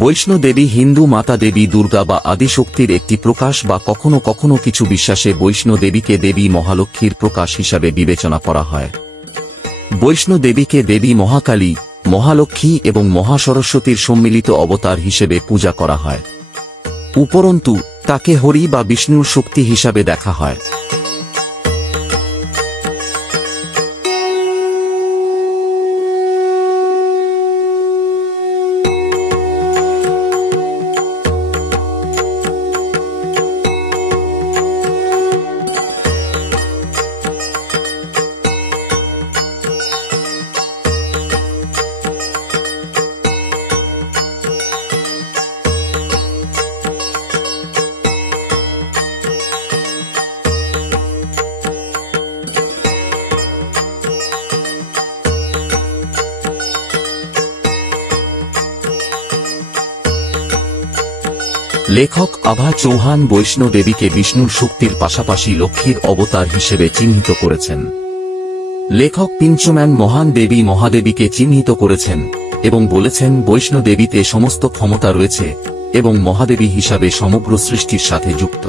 বৈষ্ণো দেবী হিন্দু মাতা দেবী দুর্গা বা আদিশক্তির একটি প্রকাশ বা কখনো কখনো কিছু বিশ্বাসে বৈষ্ণো দেবীকে দেবী মহালক্ষ্মীর প্রকাশ হিসাবে বিবেচনা করা হয়। বৈষ্ণো দেবীকে দেবী মহাকালী, মহালক্ষ্মী এবং মহাসরস্বতীর সম্মিলিত অবতার হিসেবে পূজা করা হয়। উপরন্তু তাকে হরি বা বিষ্ণুর শক্তি হিসাবে দেখা হয়। লেখক আভা চৌহান বৈষ্ণো দেবীকে বিষ্ণুর শক্তির পাশাপাশি লক্ষ্মীর অবতার হিসেবে চিহ্নিত করেছেন। লেখক পিঞ্চম্যান মহান দেবী মহাদেবীকে চিহ্নিত করেছেন এবং বলেছেন বৈষ্ণো দেবীতে সমস্ত ক্ষমতা রয়েছে এবং মহাদেবী হিসাবে সমগ্র সৃষ্টির সাথে যুক্ত।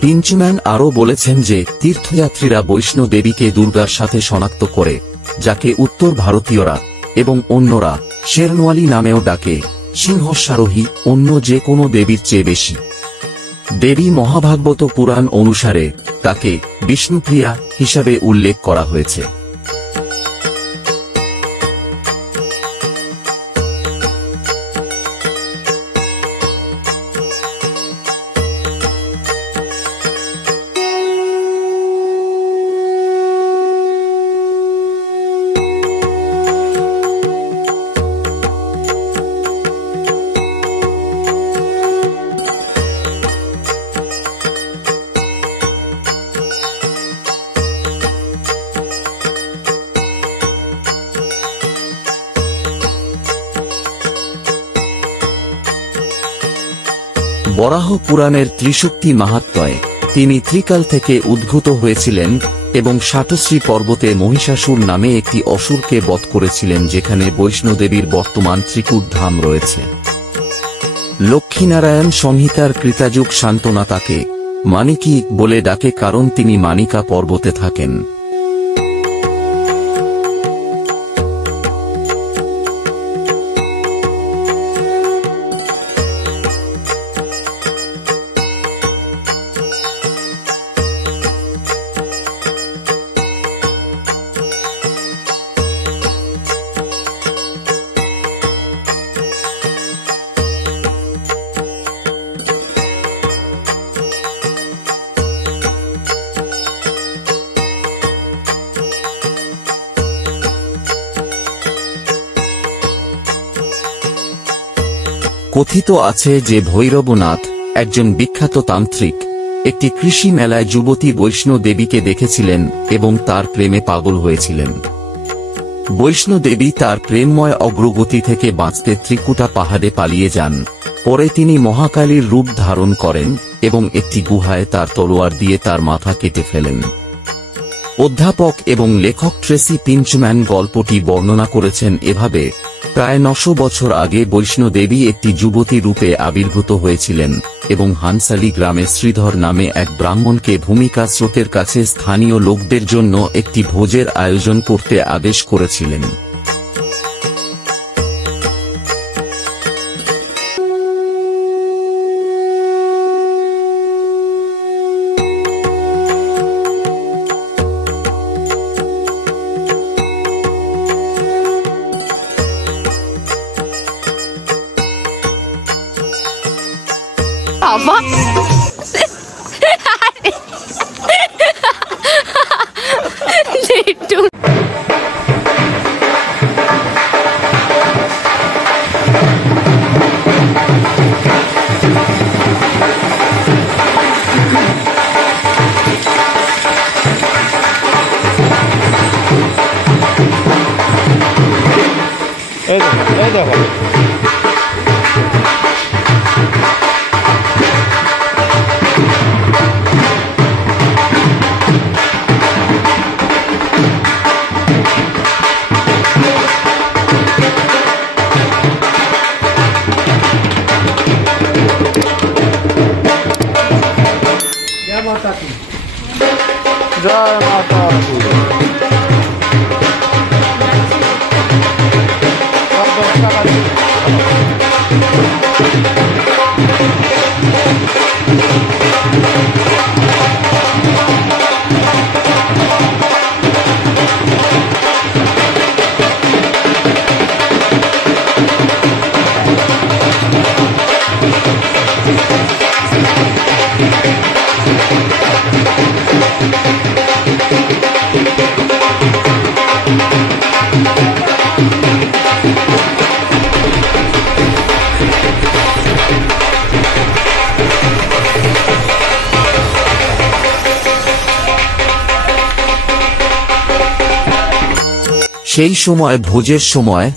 পিঞ্চম্যান আরও বলেছেন যে তীর্থযাত্রীরা বৈষ্ণো দেবীকে দুর্গার সাথে শনাক্ত করে, যাকে উত্তর ভারতীয়রা এবং অন্যরা শেরনওয়ালি নামেও ডাকে, সিংহাসারোহী অন্য যে কোনো দেবীর চেয়ে বেশি। দেবী মহাভাগবত পুরাণ অনুসারে তাকে বিষ্ণুপ্রিয়া হিসাবে উল্লেখ করা হয়েছে। বরাহ পুরাণের ত্রিশক্তি মাহাত্ম্যে তিনি ত্রিকাল থেকে উদ্ভূত হয়েছিলেন এবং শাতশ্রী পর্বতে মহিষাসুর নামে একটি অসুরকে বধ করেছিলেন, যেখানে বৈষ্ণোদেবীর বর্তমান ত্রিকূট ধাম রয়েছে। লক্ষ্মীনারায়ণ সংহিতার কৃতাযুগ শান্তনা তাকে মানিকী বলে ডাকে, কারণ তিনি মানিকা পর্বতে থাকেন। কথিত আছে যে ভৈরবনাথ, একজন বিখ্যাত তান্ত্রিক, একটি কৃষি মেলায় যুবতী বৈষ্ণো দেবীকে দেখেছিলেন এবং তার প্রেমে পাগল হয়েছিলেন। বৈষ্ণো দেবী তার প্রেমময় অগ্রগতি থেকে বাঁচতে ত্রিকুটা পাহাড়ে পালিয়ে যান। পরে তিনি মহাকালীর রূপ ধারণ করেন এবং একটি গুহায় তার তলোয়ার দিয়ে তার মাথা কেটে ফেলেন। অধ্যাপক এবং লেখক ট্রেসি পিঞ্চম্যান গল্পটি বর্ণনা করেছেন এভাবে: প্রায় 900 বছর আগে বৈষ্ণো দেবী একটি যুবতী রূপে আবির্ভূত হয়েছিলেন এবং হানসালি গ্রামে শ্রীধর নামে এক ব্রাহ্মণকে ভূমিকা স্রোতের কাছে স্থানীয় লোকদের জন্য একটি ভোজের আয়োজন করতে আদেশ করেছিলেন। বাবা এই দেখো জয় মাতা দি। সেই সময় ভোজের সময়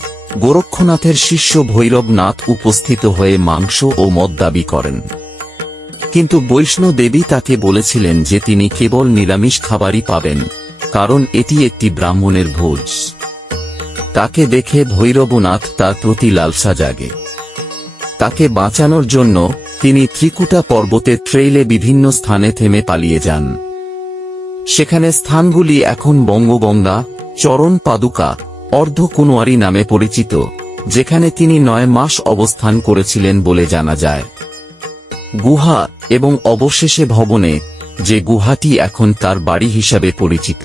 গোরক্ষনাথের শিষ্য ভৈরবনাথ উপস্থিত হয়ে মাংস ও মদ দাবি করেন, কিন্তু বৈষ্ণো দেবী তাকে বলেছিলেন যে তিনি কেবল নিরামিষ খাবারই পাবেন, কারণ এটি একটি ব্রাহ্মণের ভোজ। তাকে দেখে ভৈরবনাথ তার প্রতি লালসা জাগে। তাকে বাঁচানোর জন্য তিনি ত্রিকুটা পর্বতের ট্রেইলে বিভিন্ন স্থানে থেমে পালিয়ে যান। সেখানে স্থানগুলি এখন বঙ্গগঙ্গা, চরণ পাদুকা, অর্ধকুনওয়ারি নামে পরিচিত, যেখানে তিনি 9 মাস অবস্থান করেছিলেন বলে জানা যায়। গুহা এবং অবশেষে ভবনে, যে গুহাটি এখন তার বাড়ি হিসাবে পরিচিত।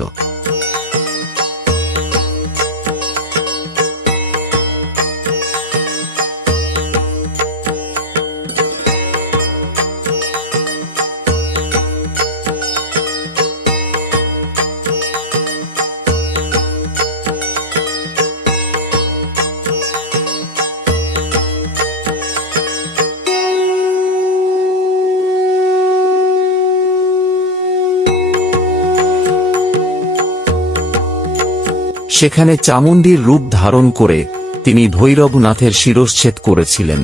সেখানে চামুণ্ডীর রূপ ধারণ করে তিনি ভৈরবনাথের শিরশ্ছেদ করেছিলেন।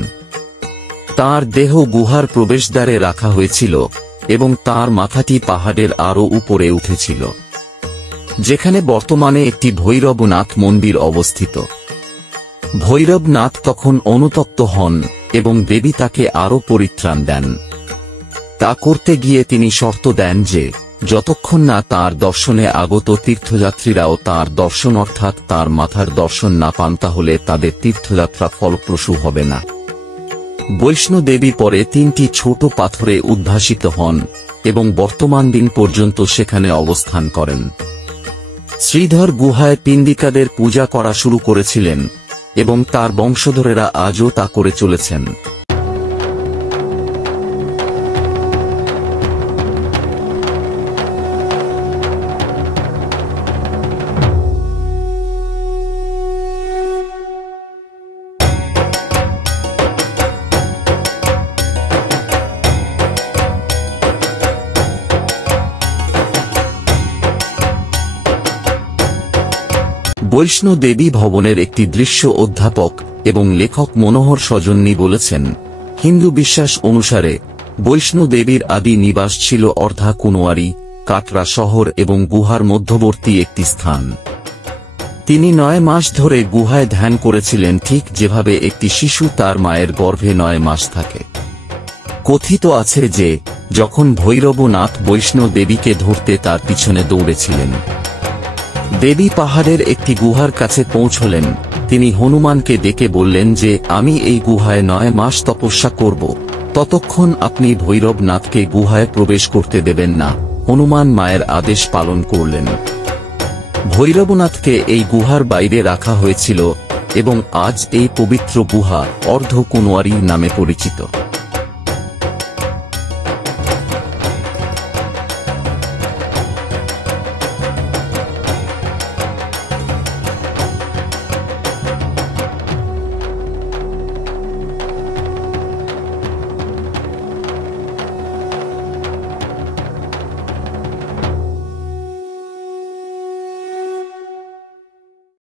তার দেহ গুহার প্রবেশদ্বারে রাখা হয়েছিল এবং তার মাথাটি পাহাড়ের আরও উপরে উঠেছিল, যেখানে বর্তমানে একটি ভৈরবনাথ মন্দির অবস্থিত। ভৈরবনাথ তখন অনুতপ্ত হন এবং দেবী তাকে আরও পরিত্রাণ দেন। তা করতে গিয়ে তিনি শর্ত দেন যে যতক্ষণ না তাঁর দর্শনে আগত তীর্থযাত্রীরাও তাঁর দর্শন অর্থাৎ তাঁর মাথার দর্শন না পান, তাহলে তাদের তীর্থযাত্রা ফলপ্রসূ হবে না। বৈষ্ণো দেবী পরে 3টি ছোট পাথরে উদ্ভাসিত হন এবং বর্তমান দিন পর্যন্ত সেখানে অবস্থান করেন। শ্রীধর গুহায় পিণ্ডিকাদের পূজা করা শুরু করেছিলেন এবং তার বংশধরেরা আজও তা করে চলেছেন। বৈষ্ণো দেবী ভবনের একটি দৃশ্য অধ্যাপক এবং লেখক মনোহর সজন্নী বলেছেন, হিন্দু বিশ্বাস অনুসারে বৈষ্ণো দেবীর আদি নিবাস ছিল অর্ধকুনওয়ারি, কাটরা শহর এবং গুহার মধ্যবর্তী একটি স্থান। তিনি 9 মাস ধরে গুহায় ধ্যান করেছিলেন, ঠিক যেভাবে একটি শিশু তার মায়ের গর্ভে 9 মাস থাকে। কথিত আছে যে যখন ভৈরবনাথ বৈষ্ণো দেবীকে ধরতে তার পিছনে দৌড়েছিলেন, দেবী পাহাড়ের একটি গুহার কাছে পৌঁছলেন। তিনি হনুমানকে ডেকে বললেন যে আমি এই গুহায় 9 মাস তপস্যা করব, ততক্ষণ আপনি ভৈরবনাথকে গুহায় প্রবেশ করতে দেবেন না। হনুমান মায়ের আদেশ পালন করলেন। ভৈরবনাথকে এই গুহার বাইরে রাখা হয়েছিল এবং আজ এই পবিত্র গুহা অর্ধকুনওয়ারি নামে পরিচিত।